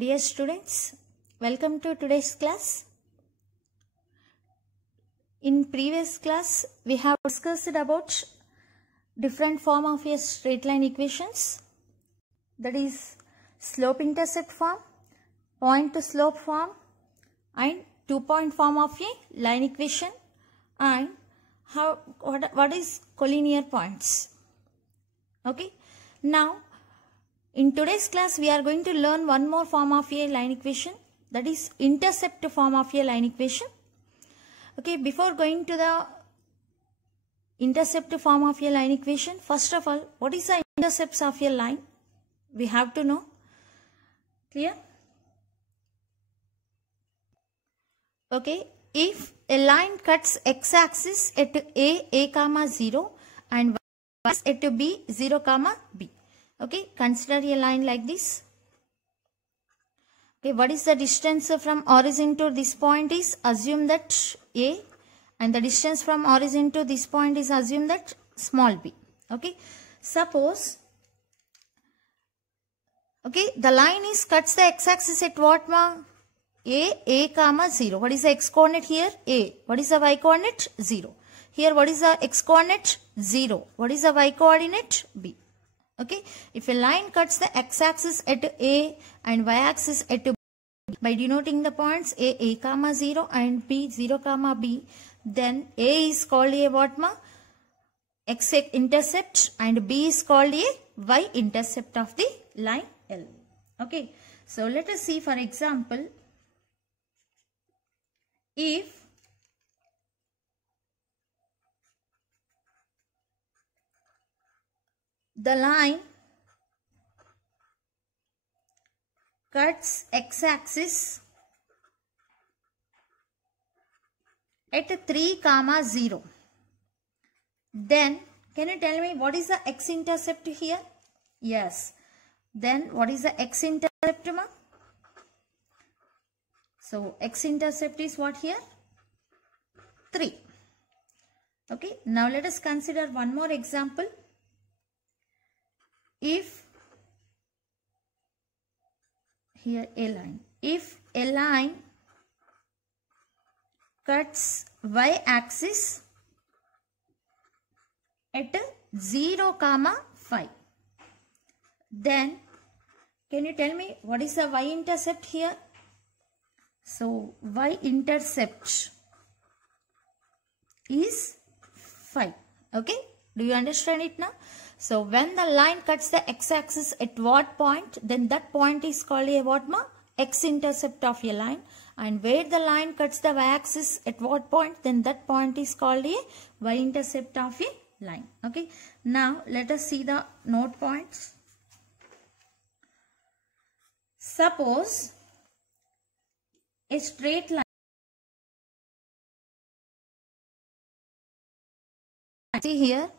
Dear students, welcome to today's class. In previous class, we have discussed about different form of a straight line equations, that is slope-intercept form, point-to-slope form, and two-point form of a line equation, and what is collinear points. Okay, now in today's class, we are going to learn one more form of a line equation, that is intercept form of a line equation. Okay, before going to the intercept form of a line equation, first of all, what is the intercepts of a line? We have to know. Clear? Okay, if a line cuts x-axis at a comma 0 and y-axis at b 0 comma b. Okay, consider a line like this. Okay, what is the distance from origin to this point is assume that a, and the distance from origin to this point is assume that small b. Okay, suppose the line is cuts the x-axis at what ma? A comma 0. What is the x coordinate here? A. What is the y coordinate? 0. Here what is the x coordinate? 0. What is the y coordinate? B. Okay, if a line cuts the x-axis at A and y-axis at B by denoting the points A comma 0 and B 0 comma B, then A is called a what ma? X-intercept and B is called a y-intercept of the line L. Okay, so let us see, for example, if the line cuts x-axis at 3 comma 0, then can you tell me what is the x-intercept here? Yes. Then what is the x-intercept ma? So x-intercept is what here? 3. Okay. Now let us consider one more example. If here a line, if a line cuts y-axis at 0 comma 5, then can you tell me what is the y-intercept here? So y-intercept is 5. Okay, do you understand it now? So when the line cuts the x-axis at what point, then that point is called a what ma? X-intercept of a line. And where the line cuts the y-axis at what point, then that point is called a y-intercept of a line. Okay. Now let us see the note points. Suppose a straight line. See here.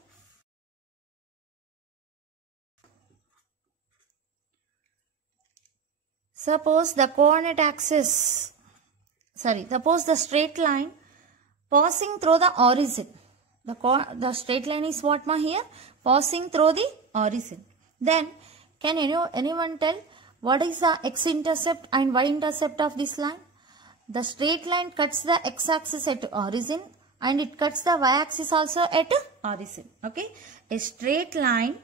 Suppose the coordinate axis, suppose the straight line passing through the origin. The straight line is what ma here? Passing through the origin. Then can anyone tell what is the x-intercept and y-intercept of this line? The straight line cuts the x-axis at origin and it cuts the y-axis also at origin. Okay, a straight line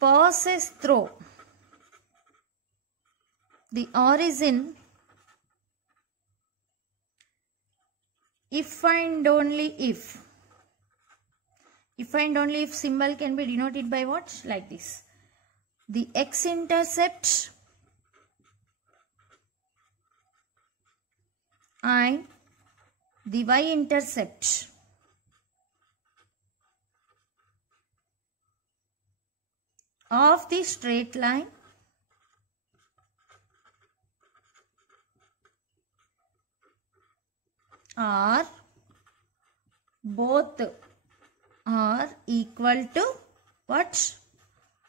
passes through the origin if and only if symbol can be denoted by what? Like this. The x-intercept and the y-intercept of the straight line are both are equal to what?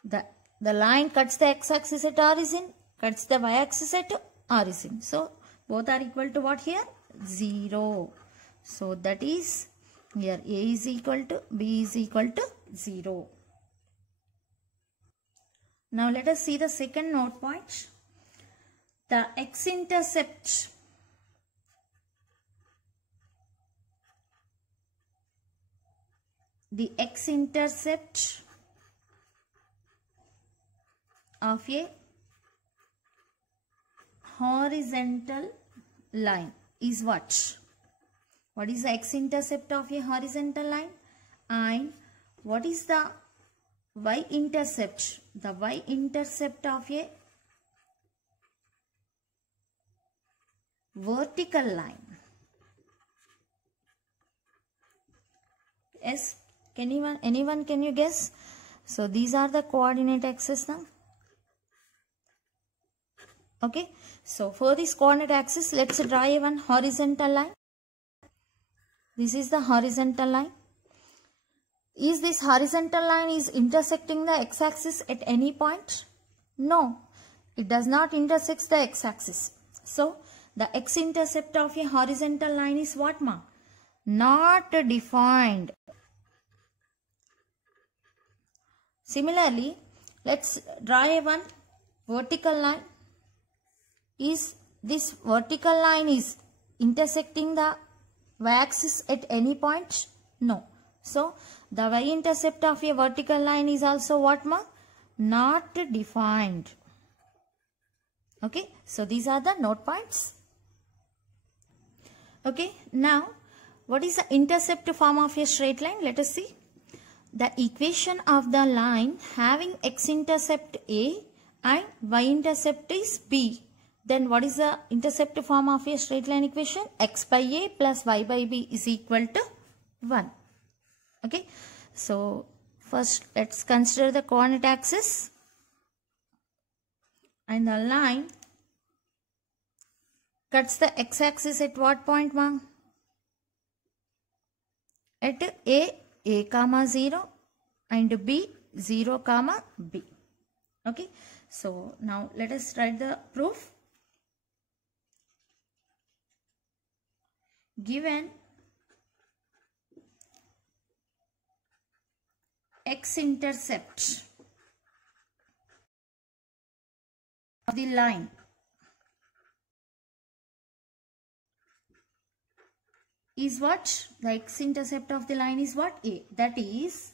The line cuts the x-axis at origin, cuts the y-axis at origin. So both are equal to what here? 0. So that is Here A is equal to B is equal to 0. Now let us see the second note point. The x-intercept of a horizontal line is what? What is the x-intercept of a horizontal line? And what is the y-intercept? The y-intercept of a vertical line. Yes, anyone can you guess? So these are the coordinate axes now. Okay, so for this coordinate axis, let's draw one horizontal line. This is the horizontal line. Is this horizontal line is intersecting the x-axis at any point? No, it does not intersect the x-axis. So the x-intercept of a horizontal line is what, ma? Not defined. Similarly, let's draw one vertical line. Is this vertical line is intersecting the y-axis at any point? No. So the y-intercept of a vertical line is also what, ma? Not defined. Okay, so these are the note points. Okay, now what is the intercept form of a straight line? Let us see. The equation of the line having x-intercept A and y-intercept is B. Then what is the intercept form of a straight line equation? X by A plus y by B is equal to 1. Okay, so first let's consider the coordinate axis. And the line cuts the x-axis at what point, ma? At A comma 0 and B 0 comma B. Okay, so now let us write the proof. Given x-intercept of the line is what? The x-intercept of the line is what? A. That is,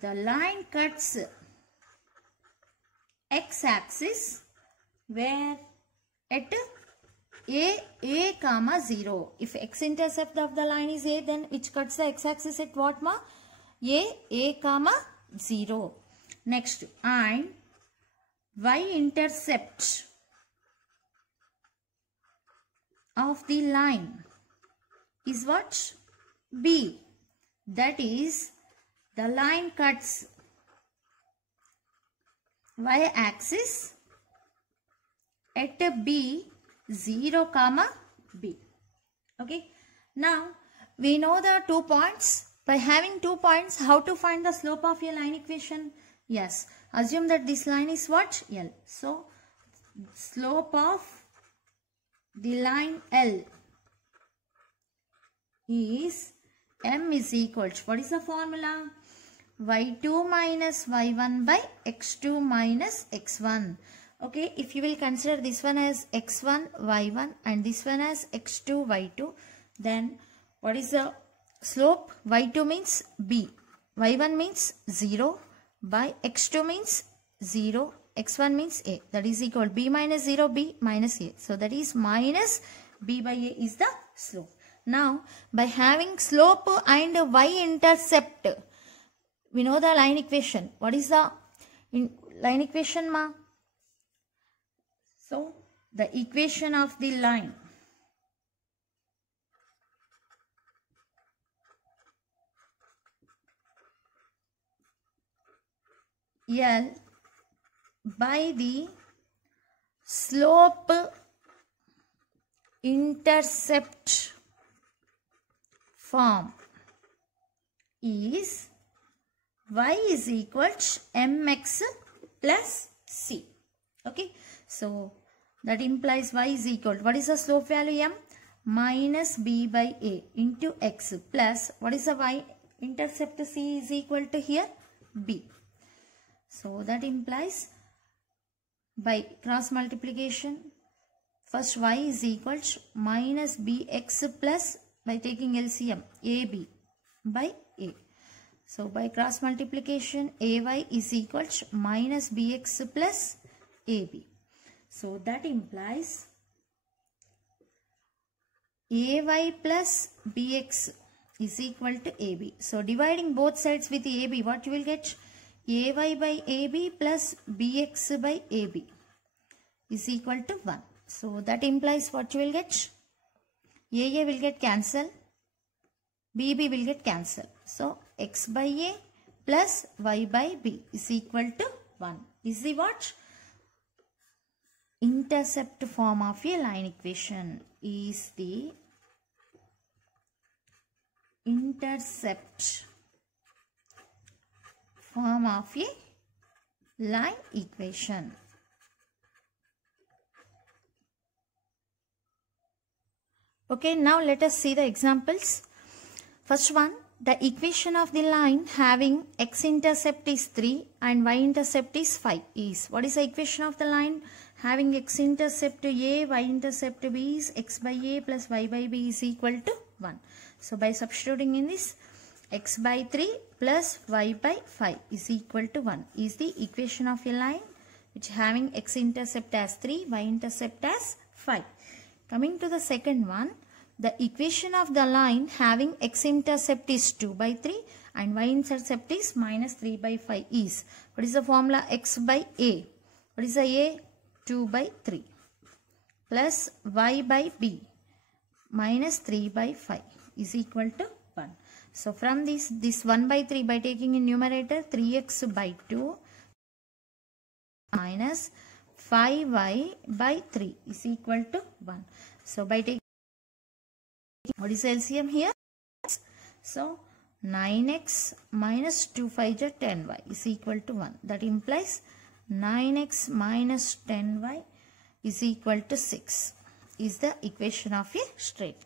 the line cuts x-axis where at A comma 0. If x-intercept of the line is A, then which cuts the x-axis at what, ma? A comma 0. Next, and y-intercept of the line is what? B. That is, the line cuts y-axis at B 0 comma B. Okay. Now we know the 2 points. By having 2 points, how to find the slope of a line equation? Yes. Assume that this line is what? L. So slope of the line L is M is equal to, what is the formula? y2 minus y1 by x2 minus x1. Okay, if you will consider this one as x1, y1 and this one as x2, y2, then what is the slope? y2 means b, y1 means 0 by x2 means 0, x1 means a. That is equal to b minus 0, b minus a. So that is minus b by a is the slope. Now by having slope and y-intercept, we know the line equation. What is the line equation, ma? So the equation of the line L by the slope intercept form is y is equal to mx plus c. Okay, so that implies y is equal to, what is the slope value m? minus b by a into x plus, what is the y-intercept c is equal to here? B. So that implies by cross multiplication, first y is equal to minus bx plus, by taking LCM, ab by a. So by cross multiplication, ay is equal to minus bx plus ab. So that implies ay plus bx is equal to ab. So dividing both sides with ab, what you will get? Ay by ab plus bx by ab is equal to 1. So that implies what you will get? AA will get cancelled, BB will get cancelled. So x by A plus y by B is equal to 1. Is the what? Intercept form of a line equation. Is the intercept form of a line equation. Okay, now let us see the examples. First one, the equation of the line having x-intercept is 3 and y-intercept is 5 is. What is the equation of the line having x-intercept A, y-intercept B is x by A plus y by B is equal to 1. So by substituting in this, x by 3 plus y by 5 is equal to 1 is the equation of a line which having x-intercept as 3, y-intercept as 5. Coming to the second one, the equation of the line having x-intercept is 2 by 3 and y-intercept is minus 3 by 5 is. What is the formula? X by A. What is the A? 2 by 3 plus y by B minus 3 by 5 is equal to 1. So from this 1 by 3 by taking in numerator 3x by 2 minus 5y by 3 is equal to 1. So by taking, what is LCM here? So 9x minus 2 5 is 10y is equal to 1. That implies 9x minus 10y is equal to 6 is the equation of a straight.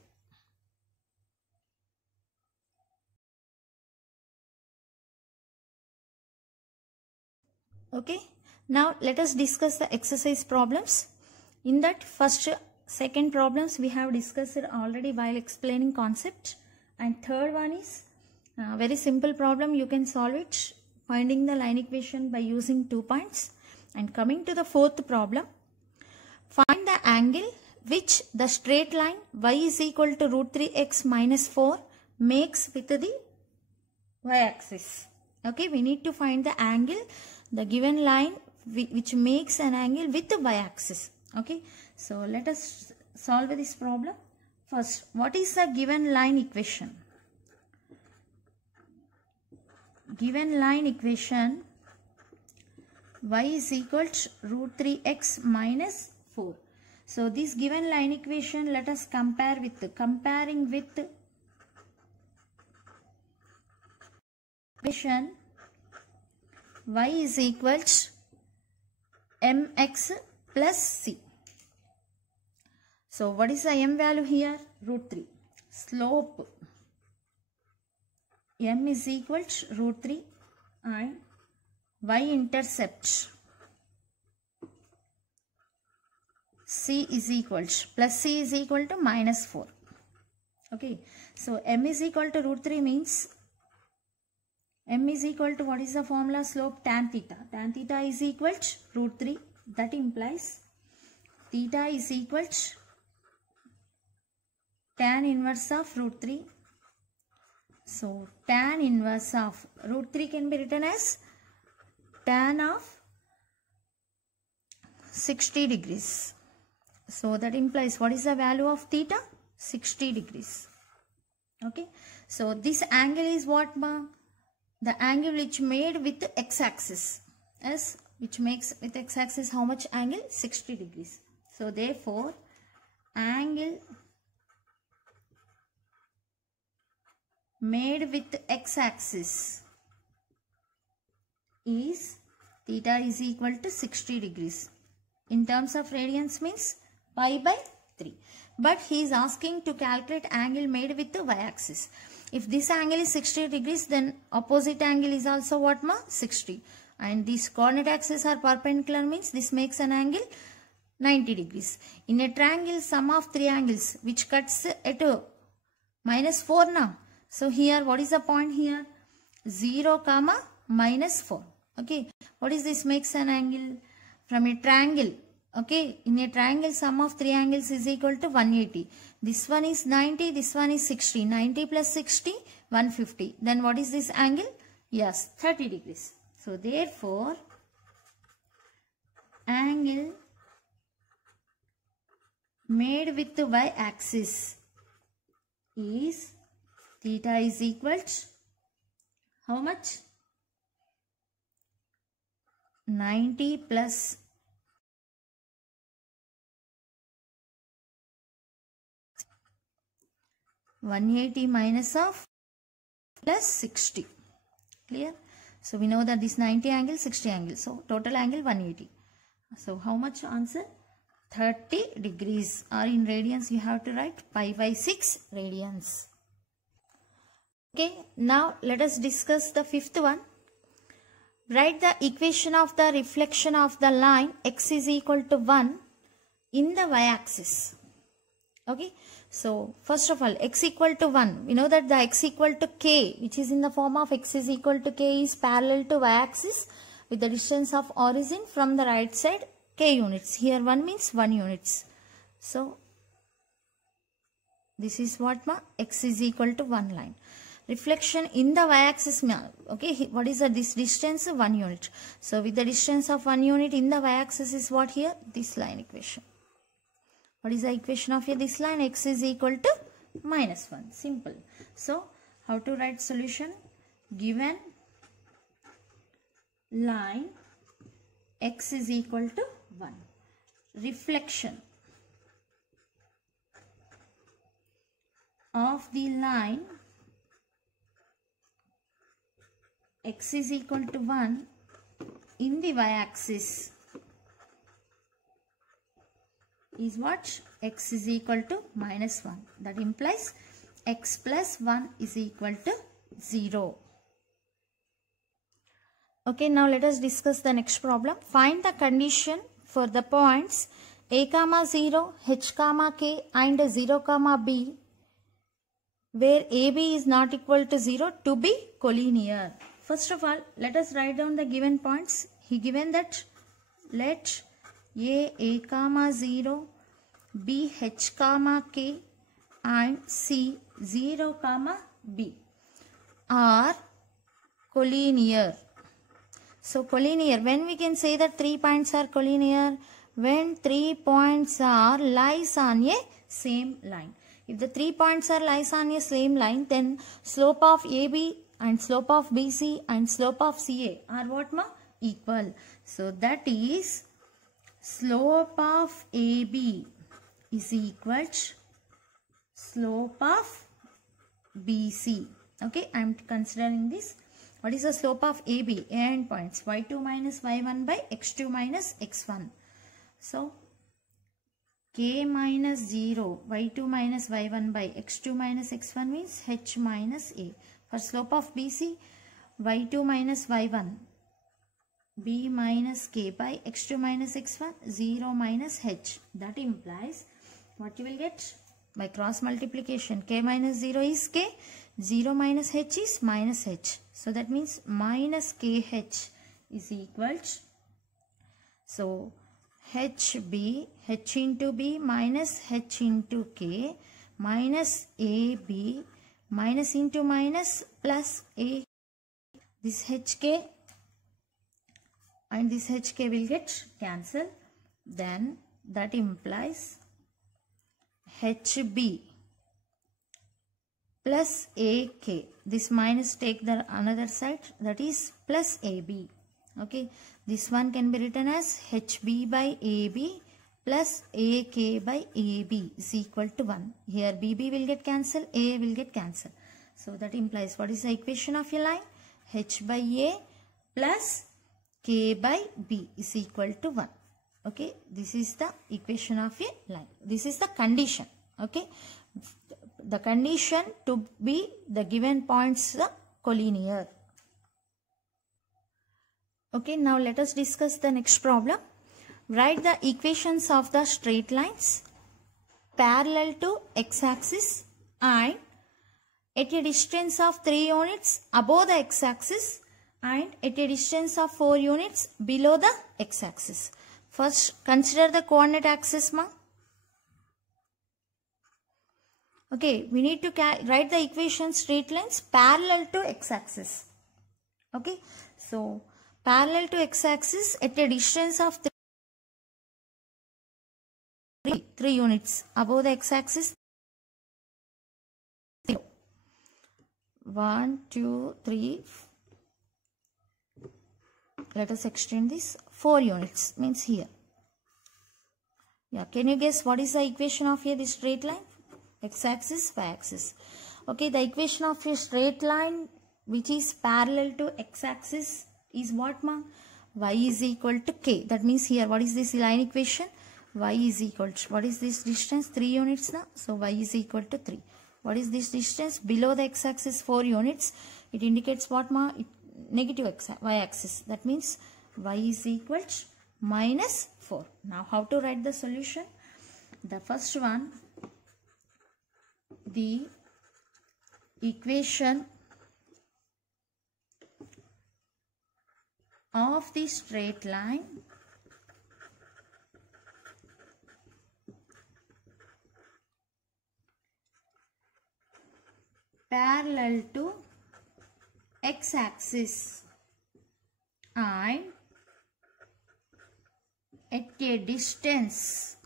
Okay, now let us discuss the exercise problems. In that second problems we have discussed it already while explaining concept, and third one is very simple problem. You can solve it finding the line equation by using 2 points. And coming to the fourth problem, find the angle which the straight line y is equal to root 3x minus 4 makes with the y-axis. Okay, we need to find the angle, the given line which makes an angle with the y-axis. Okay, so let us solve this problem. First, what is the given line equation? Given line equation, y is equal to root 3x minus 4. So this given line equation, let us compare with, comparing with equation y is equal to mx plus c. So what is the m value here? Root 3. Slope m is equal to root 3 and y-intercept c is equal to plus c is equal to minus 4. Okay, so m is equal to root 3 means m is equal to, what is the formula? Slope tan theta. Tan theta is equal to root 3. That implies theta is equal to tan inverse of root 3. So tan inverse of root 3 can be written as tan of 60 degrees. So that implies, what is the value of theta? 60 degrees. Okay, so this angle is what, ma? The angle which made with the x-axis, as which makes with x-axis how much angle? 60 degrees. So therefore angle made with x-axis is theta is equal to 60 degrees. In terms of radians means pi by 3. but he is asking to calculate angle made with the y-axis. If this angle is 60 degrees, then opposite angle is also what ma? 60. And these coordinate axes are perpendicular, means this makes an angle 90 degrees. In a triangle, sum of three angles which cuts at -4 now. So here, what is the point here? 0, -4. Okay. What is this makes an angle? From a triangle. Okay. In a triangle, sum of three angles is equal to 180. This one is 90. This one is 60. 90 plus 60, 150. Then what is this angle? Yes, 30 degrees. So therefore, angle made with the y-axis is theta is equal to how much? 90 plus 180 minus of plus 60. Clear? So we know that this 90 angle, 60 angle. So total angle 180. So how much answer? 30 degrees, or in radians you have to write pi/6 radians. Okay, now let us discuss the fifth one. Write the equation of the reflection of the line x is equal to 1 in the y-axis. Okay, so first of all, x equal to 1. We know that the x equal to k, which is in the form of x is equal to k, is parallel to y-axis with the distance of origin from the right side k units. Here 1 means 1 units. So this is what ma? X is equal to 1 line. Reflection in the y-axis, okay, what is this distance? 1 unit. So with the distance of 1 unit in the y-axis is what here? This line equation. What is the equation of here? This line? X is equal to -1. Simple. So how to write solution? Given line x is equal to 1. Reflection of the line x is equal to 1 in the y-axis is what? X is equal to -1. That implies x plus 1 is equal to 0. Okay, now let us discuss the next problem. Find the condition for the points a, 0, h, k and 0, b where AB is not equal to 0 to be collinear. First of all, let us write down the given points. He given that let a, 0, b, h, k and c, 0, b are collinear. So collinear, when we can say that 3 points are collinear? When 3 points are lies on a same line. If the 3 points are lies on a same line, then slope of AB and slope of BC and slope of CA are what ma? Equal. So that is slope of AB is equal to slope of BC. Okay, I am considering this. What is the slope of AB? A and points y2 minus y1 by x2 minus x1. So k minus 0, y2 minus y1 by x2 minus x1 means h minus a. For slope of BC, y2 minus y1, b minus k by x2 minus x1, 0 minus h. That implies what you will get? By cross multiplication, k minus 0 is k, 0 minus h is minus h. So that means minus kh is equal to, so h into b minus h into k minus ab minus into minus plus a. This hk and this hk will get cancelled. Then that implies hb plus ak. This minus take the another side, that is plus ab. Okay, this one can be written as hb by ab plus ak by ab is equal to 1. Here bb will get cancelled, a will get cancelled. So that implies what is the equation of a line? H by a plus k by b is equal to 1. Okay, this is the equation of a line. This is the condition. Okay, the condition to be the given points collinear. Okay, now let us discuss the next problem. Write the equations of the straight lines parallel to x-axis and at a distance of 3 units above the x-axis and at a distance of 4 units below the x-axis. First, consider the coordinate axis, ma. Okay, we need to write the equation straight lines parallel to x-axis. Okay, so parallel to x-axis at a distance of 3 units above the x-axis. 1, 2, 3. Let us extend this. 4 units means here. Yeah, can you guess what is the equation of here, this straight line? X-axis, y-axis. Okay, the equation of a straight line which is parallel to x-axis is what, ma? Y is equal to k. That means here, what is this line equation? Y is equal to, what is this distance? 3 units now. So y is equal to 3. What is this distance? Below the x-axis 4 units. It indicates what, ma? Negative y-axis. That means y is equal to minus 4. Now how to write the solution? The first one, the equation of the straight line parallel to x-axis and at a distance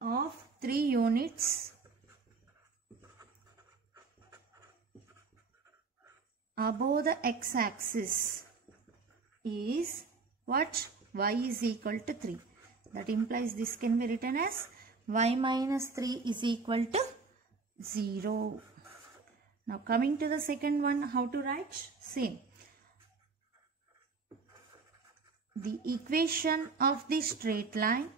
of 3 units above the x-axis is what? Y is equal to 3. That implies this can be written as y minus 3 is equal to 0. Now coming to the second one, how to write? Same. The equation of the straight line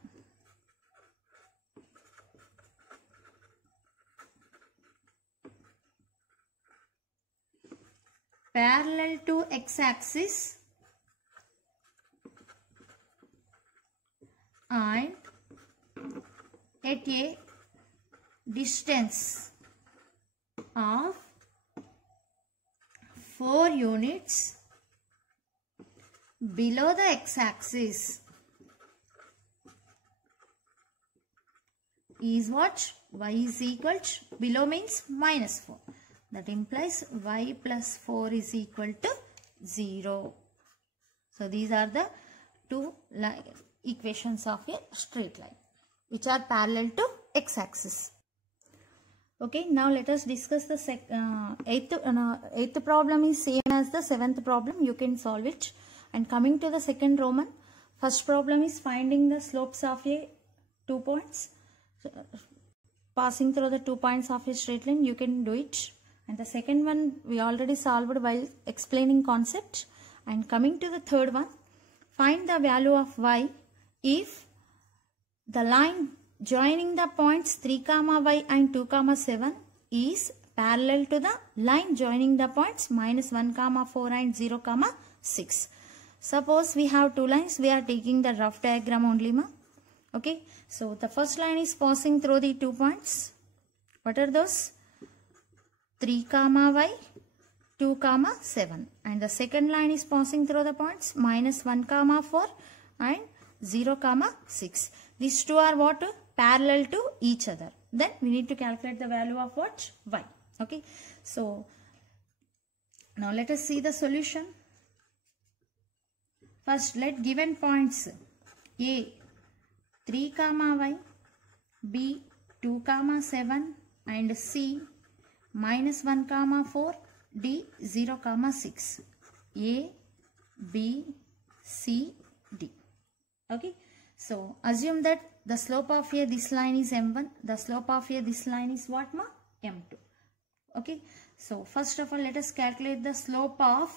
parallel to x-axis and at a distance of 4 units below the x-axis is what? Y is equal to, below means minus 4. That implies y plus 4 is equal to 0. So these are the two equations of a straight line which are parallel to x-axis. Okay, now let us discuss the eighth problem is same as the 7th problem. You can solve it. And coming to the second Roman, first problem is finding the slopes of a 2 points. Passing through the 2 points of a straight line, you can do it. And the second one we already solved while explaining concept. And coming to the third one, find the value of y if the line joining the points 3, y and 2, 7 is parallel to the line joining the points minus 1, 4 and 0, 6. Suppose we have 2 lines, we are taking the rough diagram only, ma. Okay, so the first line is passing through the 2 points. What are those? 3, y, 2, 7. And the second line is passing through the points minus 1, 4 and 0, 6. These two are what? Parallel to each other. Then we need to calculate the value of what? Y. Okay. So now let us see the solution. First, let given points A 3, y, B 2, 7 and C minus 1, 4, D 0, 6. A, B, C, D. Okay. So assume that the slope of here this line is m1. The slope of here this line is what, ma? M2. Okay. So first of all, let us calculate the slope of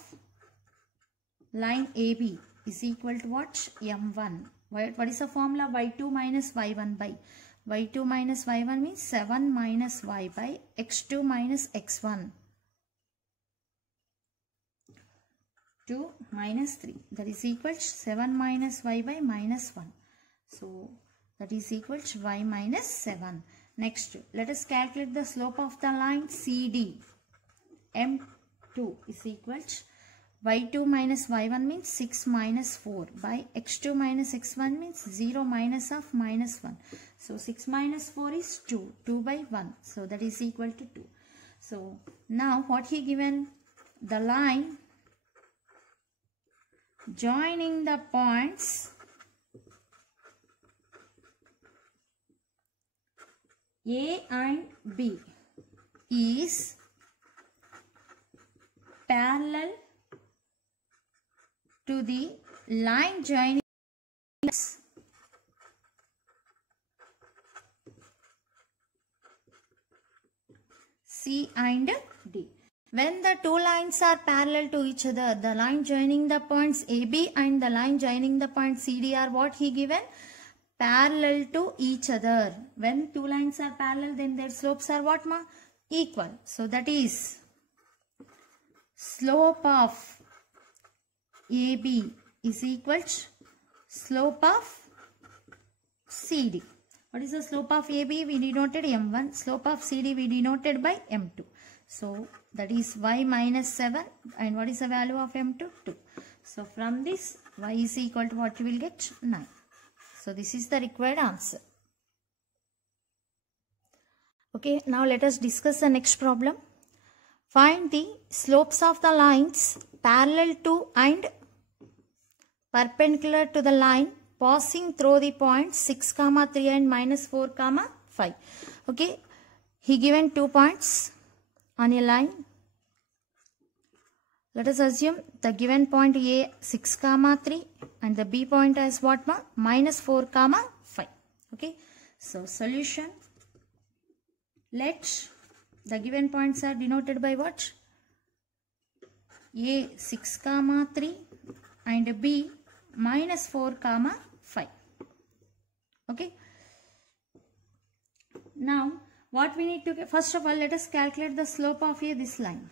line AB is equal to what? M1. What is the formula? y2 minus y1 by y2 minus y1 means 7 minus y by x2 minus x1. 2 minus 3, that is equal to 7 minus y by minus 1. So that is equal to y minus 7. Next, let us calculate the slope of the line CD. M2 is equal to y2 minus y1 means 6 minus 4 by x2 minus x1 means 0 minus of minus 1. So 6 minus 4 is 2. 2 by 1. So that is equal to 2. So now what he given? The line joining the points A and B is parallel to the line joining C and D. When the two lines are parallel to each other, the line joining the points AB and the line joining the point CD are what he given? Parallel to each other. When two lines are parallel, then their slopes are what, ma? Equal. So that is slope of AB is equal to slope of CD. What is the slope of AB? We denoted M1. Slope of CD we denoted by M2. So that is y minus 7. And what is the value of M2? 2. So from this, y is equal to what you will get? 9. So this is the required answer. Okay, now let us discuss the next problem. Find the slopes of the lines parallel to and perpendicular to the line passing through the points 6, 3 and minus 4, 5. Okay, he given 2 points on a line. Let us assume the given point A 6, 3 and the B point as what, ma? Minus 4, 5. Okay, so solution. Let the given points are denoted by what? A 6, 3 and B minus 4, 5. Okay. Now, what we need to get? First of all, let us calculate the slope of this line.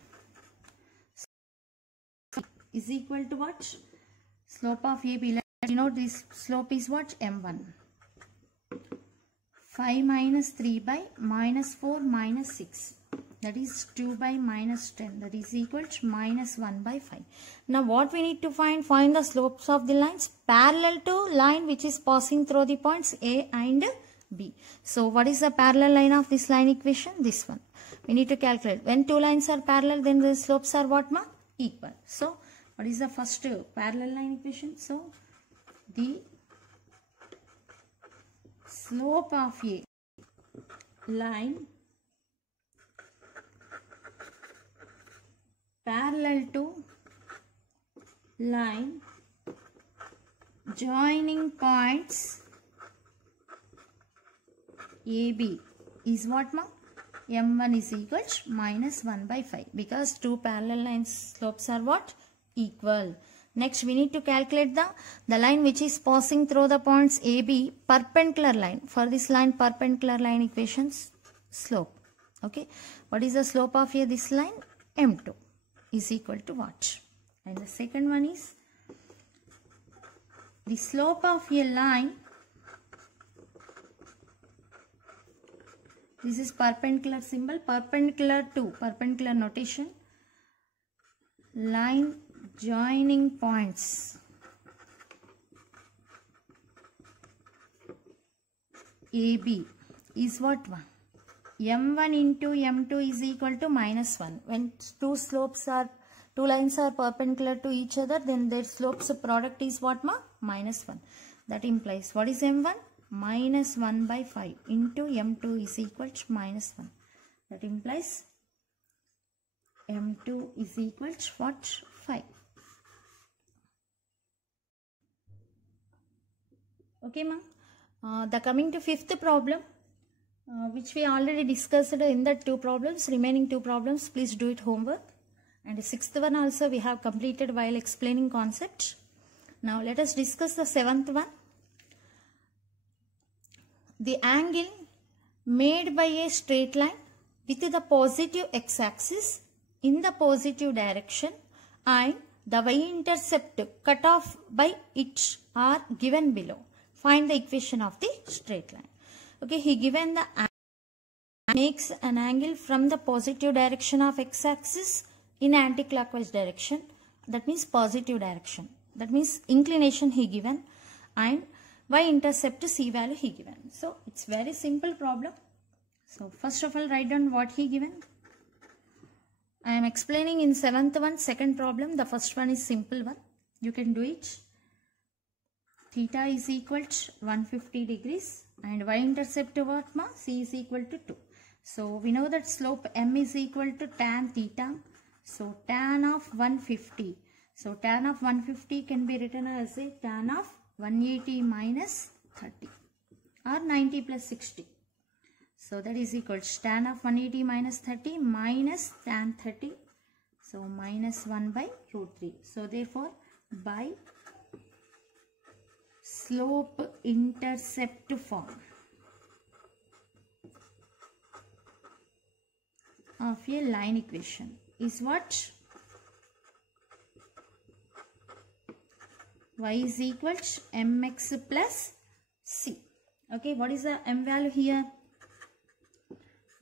Is equal to what? Slope of AB. Let's denote this slope is what? M1. 5 minus 3 by minus 4 minus 6. That is 2 by minus 10. That is equal to minus 1 by 5. Now what we need to find? Find the slopes of the lines parallel to line which is passing through the points A and B. So what is the parallel line of this line equation? This one. We need to calculate. When two lines are parallel, then the slopes are what, ma? Equal. So what is the first parallel line equation? So the slope of a line parallel to line joining points AB is what, ma? M1 is equal to minus 1 by 5 because two parallel lines slopes are what? Equal. Next we need to calculate the line which is passing through the points AB, perpendicular line. For this line, perpendicular line equations, slope. Okay. What is the slope of this line? M2 is equal to what? And the second one is the slope of a line. This is perpendicular symbol, perpendicular to, perpendicular notation. Line joining points AB is what, one? M1 into M2 is equal to minus 1. When two lines are perpendicular to each other, then their slopes product is what, ma? Minus 1. That implies what is M1? Minus 1 by 5 into M2 is equal to minus 1. That implies M2 is equal to what? 5. Okay, ma'am. The coming to fifth problem, which we already discussed in the two problems. Remaining two problems, please do it homework. And the sixth one also we have completed while explaining concept. Now let us discuss the seventh one. the angle made by a straight line with the positive x-axis in the positive direction and the y-intercept cut off by it are given below. Find the equation of the straight line. Okay, he given the makes an angle from the positive direction of x-axis in anti-clockwise direction. That means positive direction. That means inclination he given, and y-intercept c value he given. So it's very simple problem. So first of all, write down what he given. I am explaining in 7th one, second problem. The first one is simple one. You can do it. Theta is equal to 150 degrees and y-intercept what ma? C is equal to 2. So we know that slope m is equal to tan theta. So tan of 150. So tan of 150 can be written as a tan of 180 minus 30 or 90 plus 60. So that is equal to tan of 180 minus 30 minus tan 30. So minus 1 by root 3. So therefore by slope intercept form of a line equation is what? Y is equal to mx plus c. Okay, what is the m value here?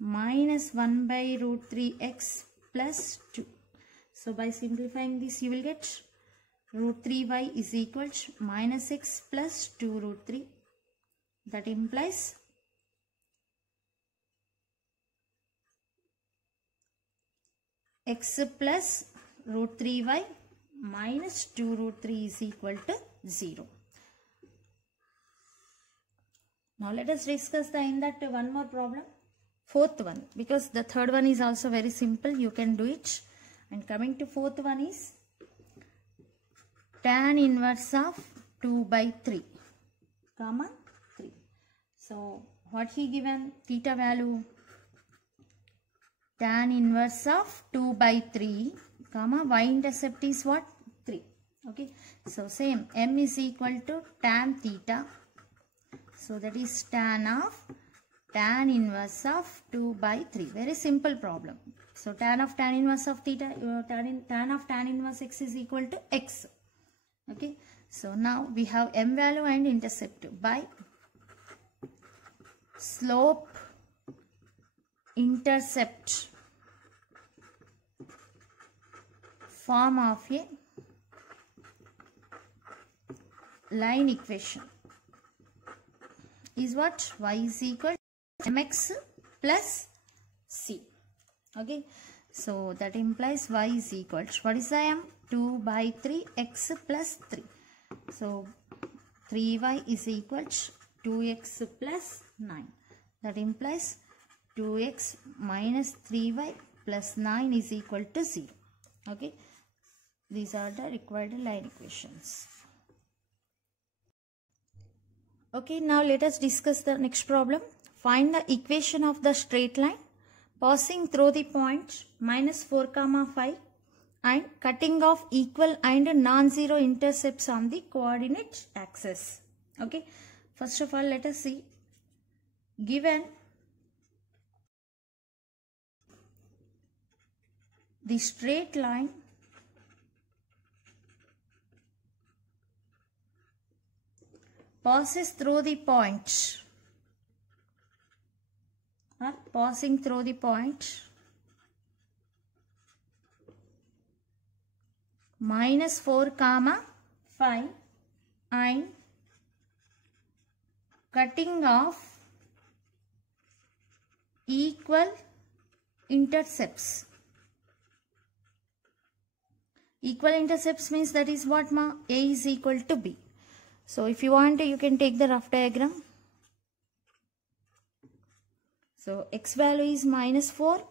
Minus 1 by root 3x plus 2. So by simplifying this you will get root 3y is equal to minus x plus 2 root 3. That implies x plus root 3y minus 2 root 3 is equal to 0. Now let us discuss in that one more problem. Fourth one, because the third one is also very simple. You can do it. And coming to fourth one is tan inverse of 2 by 3, comma 3. So what he given? Theta value tan inverse of 2 by 3, comma y-intercept is what? 3. Okay. So same, m is equal to tan theta. So that is tan tan inverse of 2 by 3. Very simple problem. So tan of tan inverse of theta, tan of tan inverse x is equal to x. Okay. So now we have m value and intercept by slope intercept form of a line equation is what? Y is equal to mx plus c. Okay. So that implies y is equal to, what is the m? 2 by 3 x plus 3. So 3y is equal to 2x plus 9. That implies 2x minus 3y plus 9 is equal to 0. Okay. These are the required line equations. Okay, now let us discuss the next problem. Find the equation of the straight line passing through the point minus 4 comma 5 and cutting off equal and non-zero intercepts on the coordinate axis. Okay, first of all let us see. Given the straight line passes through the point or passing through the point minus 4 comma 5 and cutting off equal intercepts. Equal intercepts means that is what ma? A is equal to B. So if you want, you can take the rough diagram. So x value is minus 4,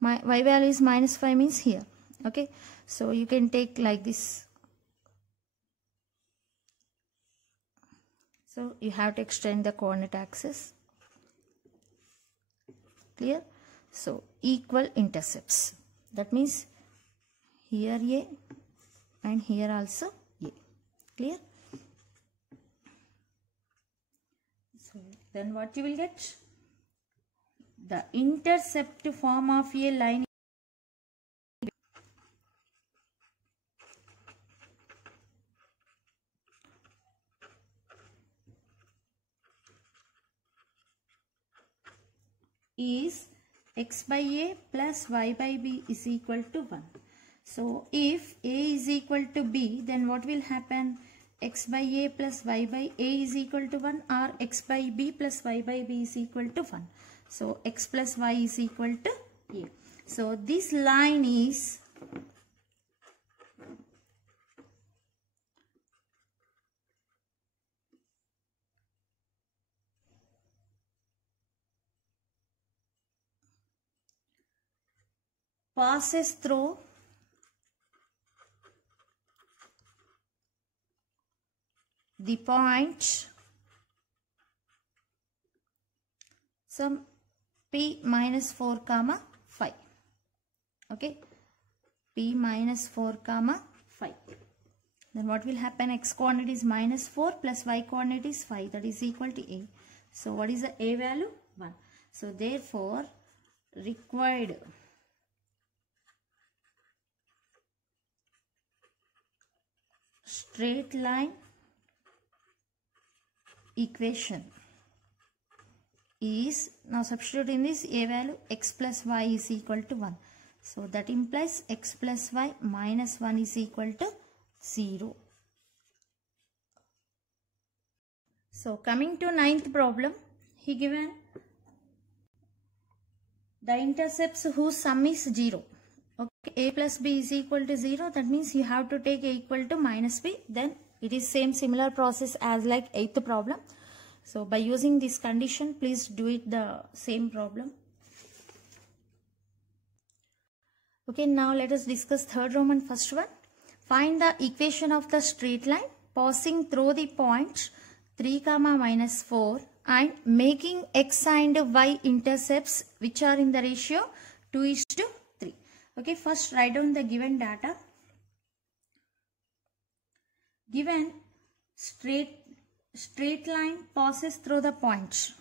y value is minus 5 means here. Okay. So you can take like this. So you have to extend the coordinate axis. Clear? So equal intercepts. That means here A and here also A. Clear? So then what you will get? The intercept form of a line is x by a plus y by b is equal to 1. So if a is equal to b, then what will happen? X by a plus y by a is equal to 1, or x by b plus y by b is equal to 1. So x plus y is equal to a. So this line is passes through the point some p minus 4 comma 5. Okay, p minus 4 comma 5. Then what will happen? X coordinate is minus 4 plus y coordinate is 5, that is equal to a. So what is the a value? 1. So therefore required straight line equation is, now substitute in this a value, x plus y is equal to 1. So that implies x plus y minus 1 is equal to 0. So coming to 9th problem, he given the intercepts whose sum is 0. Okay, a plus b is equal to 0, that means you have to take a equal to minus b, then it is similar process as like 8th problem. So by using this condition, please do it the same problem. Okay, now let us discuss third Roman first one. Find the equation of the straight line passing through the points 3 comma minus 4 and making x and y intercepts which are in the ratio 2:3. Okay, first write down the given data. Given straight line passes through the points.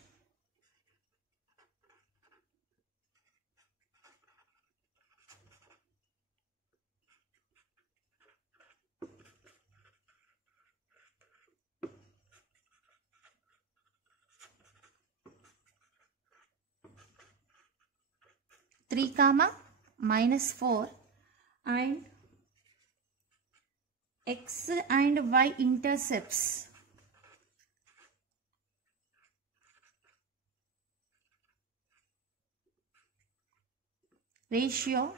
Three comma minus 4 and x and y intercepts ratio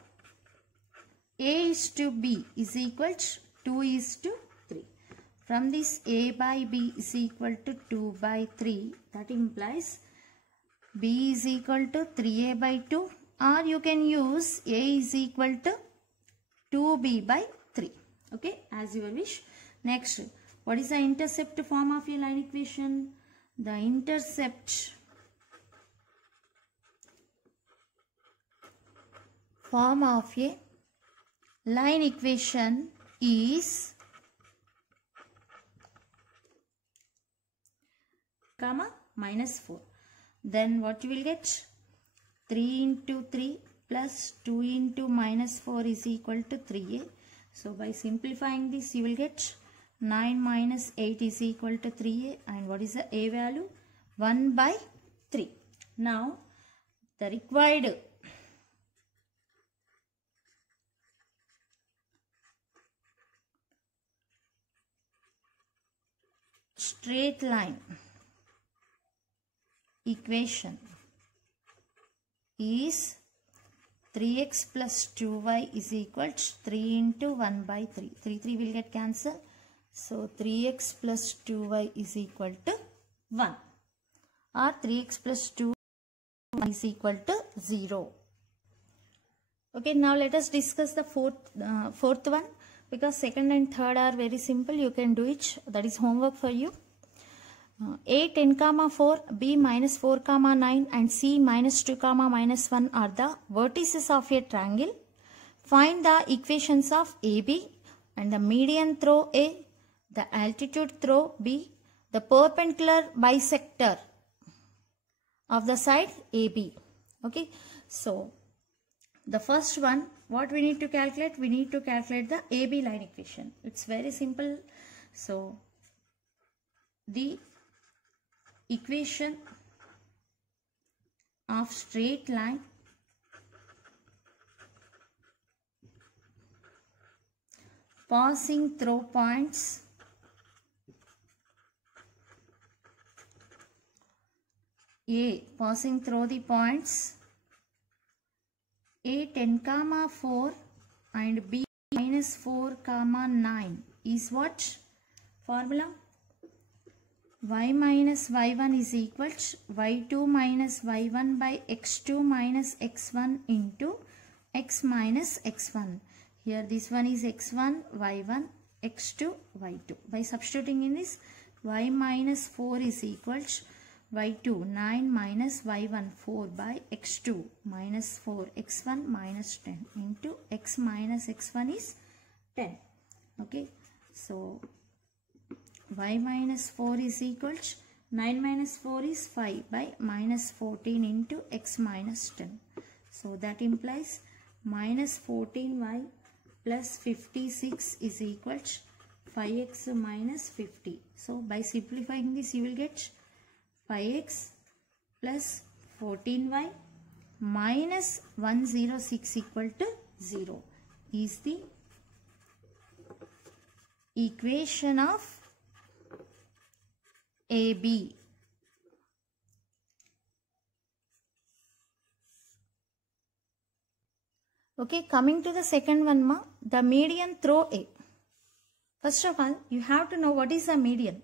a is to b is equal to 2:3. From this a by b is equal to 2/3, that implies b is equal to 3a by 2, or you can use a is equal to 2b by 3. Okay, as your wish. Next, what is the intercept form of a line equation? The intercept form of a line equation is comma minus 4. Then what you will get? 3 into 3 plus 2 into minus 4 is equal to 3a. So by simplifying this, you will get 9 minus 8 is equal to 3a. And what is the a value? 1/3. Now the required straight line equation is 3x plus 2y is equal to 3 into 1/3. 3 will get cancelled. So 3x plus 2y is equal to 1, or 3x plus 2 is equal to 0. Okay, now let us discuss the fourth one, because second and third are very simple. You can do it. That is homework for you. A 10 comma 4, B minus 4 comma 9 and C minus 2 comma minus 1 are the vertices of a triangle. Find the equations of AB and the median through A, the altitude through B, the perpendicular bisector of the side AB. Okay, so the first one, what we need to calculate? We need to calculate the AB line equation. It's very simple. So the equation of straight line passing through points A, passing through the points A 10, 4 and B minus 4, 9 is what? Formula? Y minus y1 is equal to y2 minus y1 by x2 minus x1 into x minus x1. Here this one is x1, y1, x2, y2. By substituting in this, y minus 4 is equal to y2 9 minus y1 4 by x2 minus 4 x1 minus 10 into x minus x1 is 10. Okay, so y minus 4 is equal to 9 minus 4 is 5 by minus 14 into x minus 10. So that implies minus 14y plus 56 is equal to 5x minus 50. So by simplifying this, you will get 5x plus 14y minus 106 equal to 0 is the equation of AB. Okay, coming to the second one, the median through A. First of all, you have to know what is the median.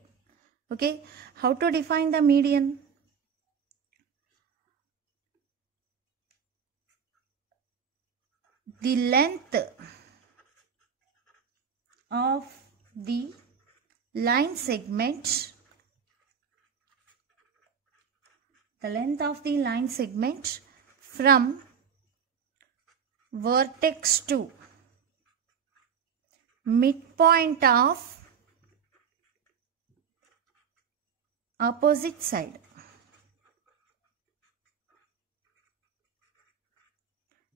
Okay, how to define the median? The length of the line segment, from vertex to midpoint of opposite side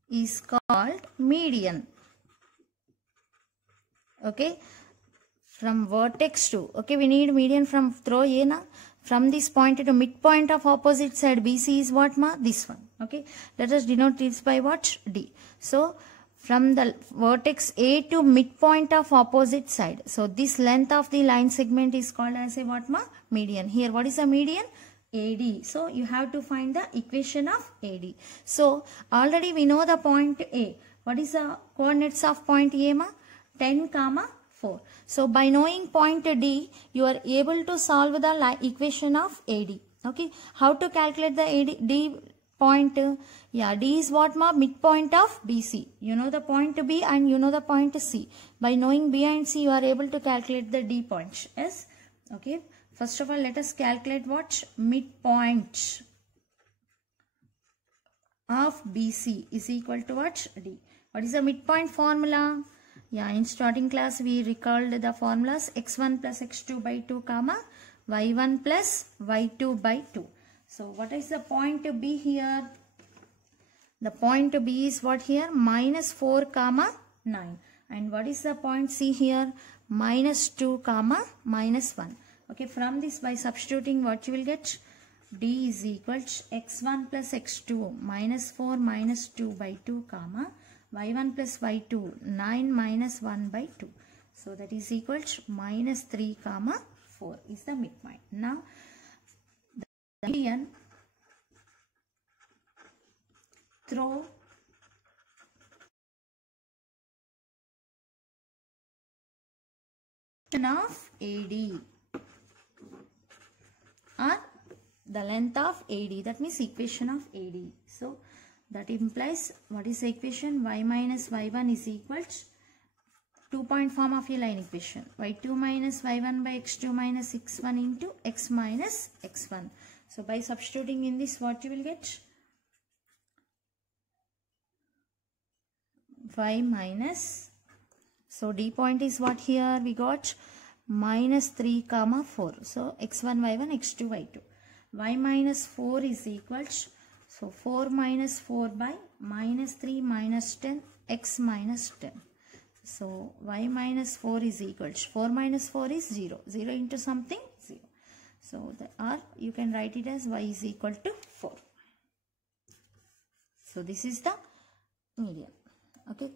is called median. Okay, from vertex to, okay, we need median from through A na, from this point to midpoint of opposite side BC is what ma? This one. Okay, let us denote this by what? D. So from the vertex A to midpoint of opposite side. So this length of the line segment is called as a what ma? Median. Here what is a median? AD. So you have to find the equation of AD. So already we know the point A. What is the coordinates of point A ma? 10, 4. So by knowing point D, you are able to solve the equation of AD. Okay. How to calculate the AD? D point? Yeah, D is what ma? Midpoint of BC. You know the point B and you know the point C. By knowing B and C, you are able to calculate the D points. Yes. Okay. First of all, let us calculate what? Midpoint of BC is equal to what? D. What is the midpoint formula? Yeah, in starting class we recalled the formulas x1 plus x2 by 2 comma y1 plus y2 by 2. So what is the point B here? The point B is what here? Minus 4 comma 9. And what is the point C here? Minus 2 comma minus 1. Okay, from this by substituting what you will get? D is equal to x1 plus x2 minus 4 minus 2 by 2 comma y1 plus y2 9 minus 1 by 2. So that is equal to minus 3 comma 4 is the midpoint. Now the median through of AD or the length of AD, that means equation of AD. So that implies what is the equation? Y minus y1 is equal to 2-point form of a line equation. y2 minus y1 by x2 minus x1 into x minus x1. So by substituting in this, what you will get? Y minus, so D point is what here? We got minus 3 comma 4. So x1 y1 x2 y2 y minus 4 is equals, so 4 minus 4 by minus 3 minus 10 x minus 10. So y minus 4 is equals, 4 minus 4 is 0. 0 into something 0. So or you can write it as y is equal to 4. So this is the median. Okay.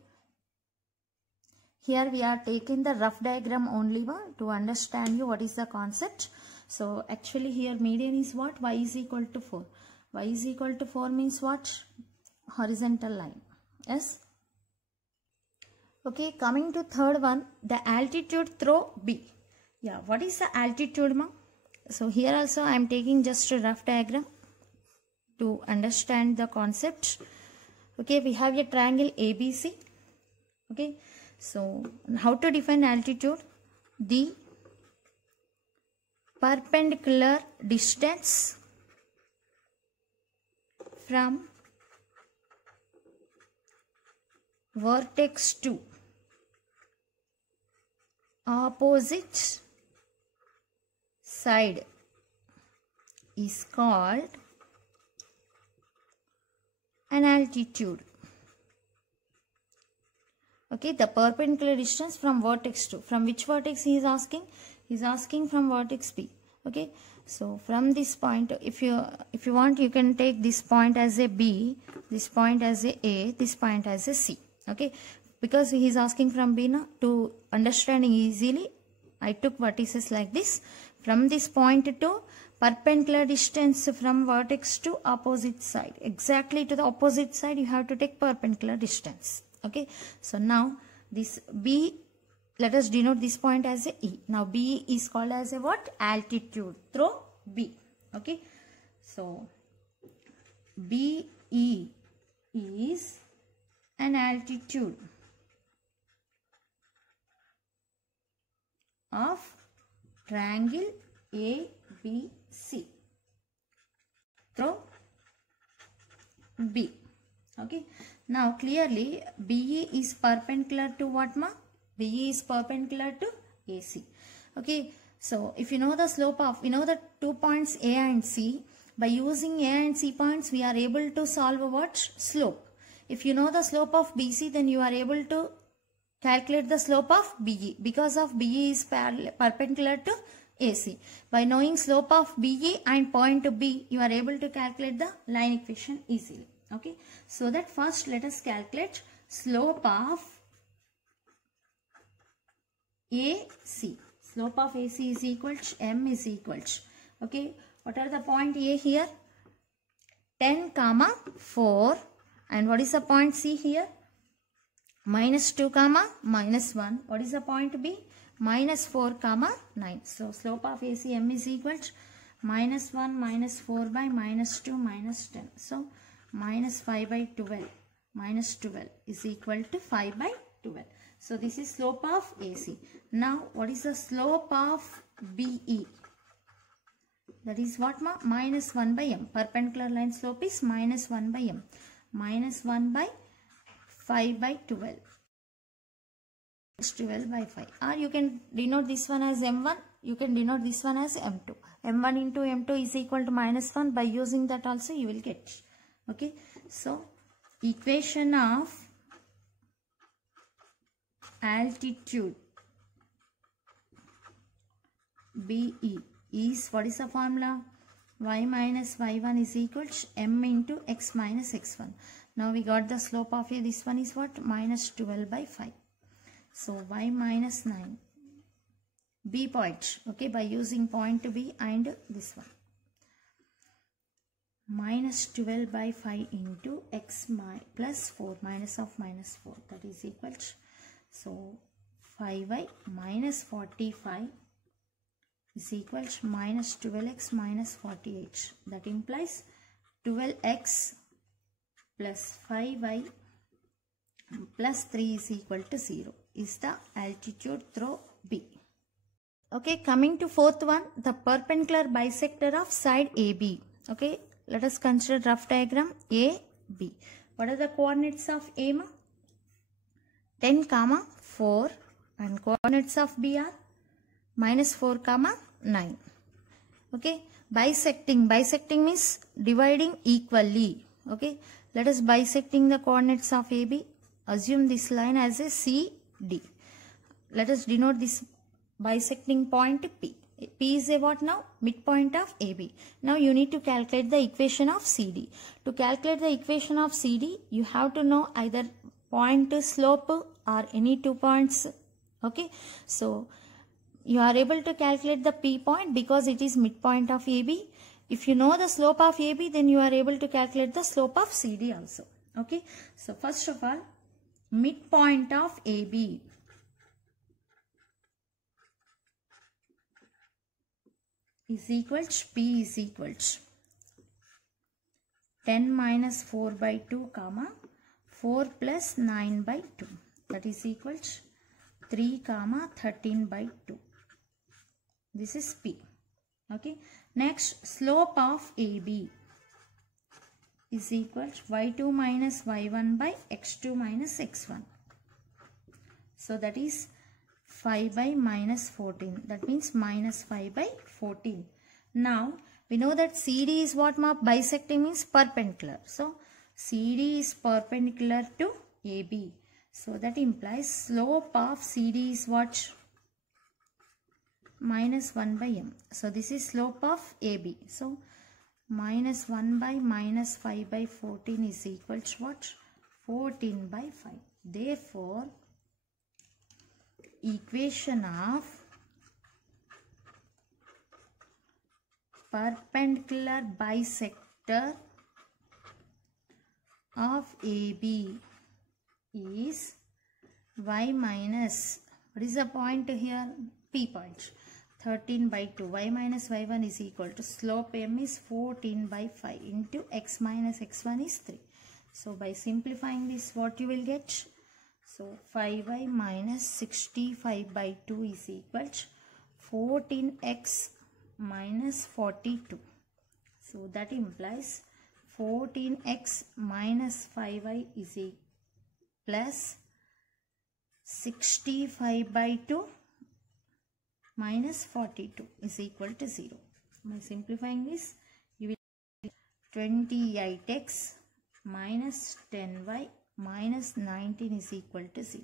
Here we are taking the rough diagram only to understand you what is the concept. So actually here median is what? Y is equal to 4. Y is equal to 4 means what? Horizontal line. Yes. Okay, coming to third one, the altitude through B. Yeah, what is the altitude, ma? So here also I am taking just a rough diagram to understand the concept. Okay, we have a triangle ABC. Okay, so how to define altitude? The perpendicular distance from vertex to opposite side is called an altitude. Okay, the perpendicular distance from vertex to, from which vertex he is asking? He is asking from vertex B. Okay, so from this point, if you want, you can take this point as a B, this point as a, this point as a C. Okay, because he is asking from B now, to understanding easily, I took vertices like this. From this point to perpendicular distance from vertex to opposite side. Exactly to the opposite side you have to take perpendicular distance. Okay, so now this B, let us denote this point as a E. Now B is called as a what? Altitude through B. Okay, so BE is an altitude of triangle ABC through B. Okay, now clearly BE is perpendicular to what, ma? BE is perpendicular to AC. Okay, so if you know the slope of, you know the 2 points A and C, by using A and C points we are able to solve what? Slope. If you know the slope of BC, then you are able to calculate the slope of BE, because of BE is perpendicular to AC. By knowing slope of BE and point B, you are able to calculate the line equation easily. Okay, so that first let us calculate slope of AC. Slope of AC is equal to M is equal to, okay, what are the point A here? 10, 4, and what is the point C here? -2, -1. What is the point B? -4, 9. So slope of AC M is equal to -1 -4 by -2 -10. So -5 by 12. -12 is equal to 5 by 12. So this is slope of AC. Now what is the slope of BE? That is what, ma? -1 by M. Perpendicular line slope is -1 by M. -1 by 5 by 12. 12 by 5. Or you can denote this one as M1. You can denote this one as M2. M1 into M2 is equal to -1. By using that also you will get. Okay. So equation of altitude BE is, what is the formula? Y minus y1 is equal to M into x minus x1. Now we got the slope of A. This one is what? -12 by 5. So y minus 9. B point. Okay, by using point B and this one. -12 by 5 into x plus 4, minus of -4. That is equal to, so 5y minus 45 is equal to -12x minus 48. That implies 12x plus 5y plus 3 is equal to 0 is the altitude through B. Okay, coming to fourth one, the perpendicular bisector of side AB. Okay, let us consider rough diagram AB. What are the coordinates of A? 10, 4, and coordinates of B are -4, 9. Okay, bisecting. Bisecting means dividing equally. Okay. Let us bisecting the coordinates of AB. Assume this line as a CD. Let us denote this bisecting point P. P is a what now? Midpoint of AB. Now you need to calculate the equation of CD. To calculate the equation of CD, you have to know either point slope or any 2 points. Okay. So you are able to calculate the P point because it is midpoint of AB. If you know the slope of AB, then you are able to calculate the slope of CD also. Okay. So first of all, midpoint of AB is equal to P is equal to 10 minus 4 by 2 comma 4 plus 9 by 2. That is equal to 3 comma 13 by 2. This is P. Okay. Next, slope of AB is equal to y2 minus y1 by x2 minus x1. So that is 5 by minus 14. That means minus 5 by 14. Now we know that CD is what, mark? Bisecting means perpendicular. So CD is perpendicular to AB. So that implies slope of CD is what? Minus 1 by m. So this is slope of AB. So minus 1 by minus 5 by 14 is equal to what? 14 by 5. Therefore, equation of perpendicular bisector of AB is y minus, what is the point here? P point. 13 by 2. Y minus y1 is equal to slope m is 14 by 5 into x minus x1 is 3. So by simplifying this, what you will get? So 5y minus 65 by 2 is equal to 14x minus 42. So that implies 14x minus 5y is plus 65 by 2 minus 42 is equal to 0. By simplifying this, you will get 28x minus 10y minus 19 is equal to 0.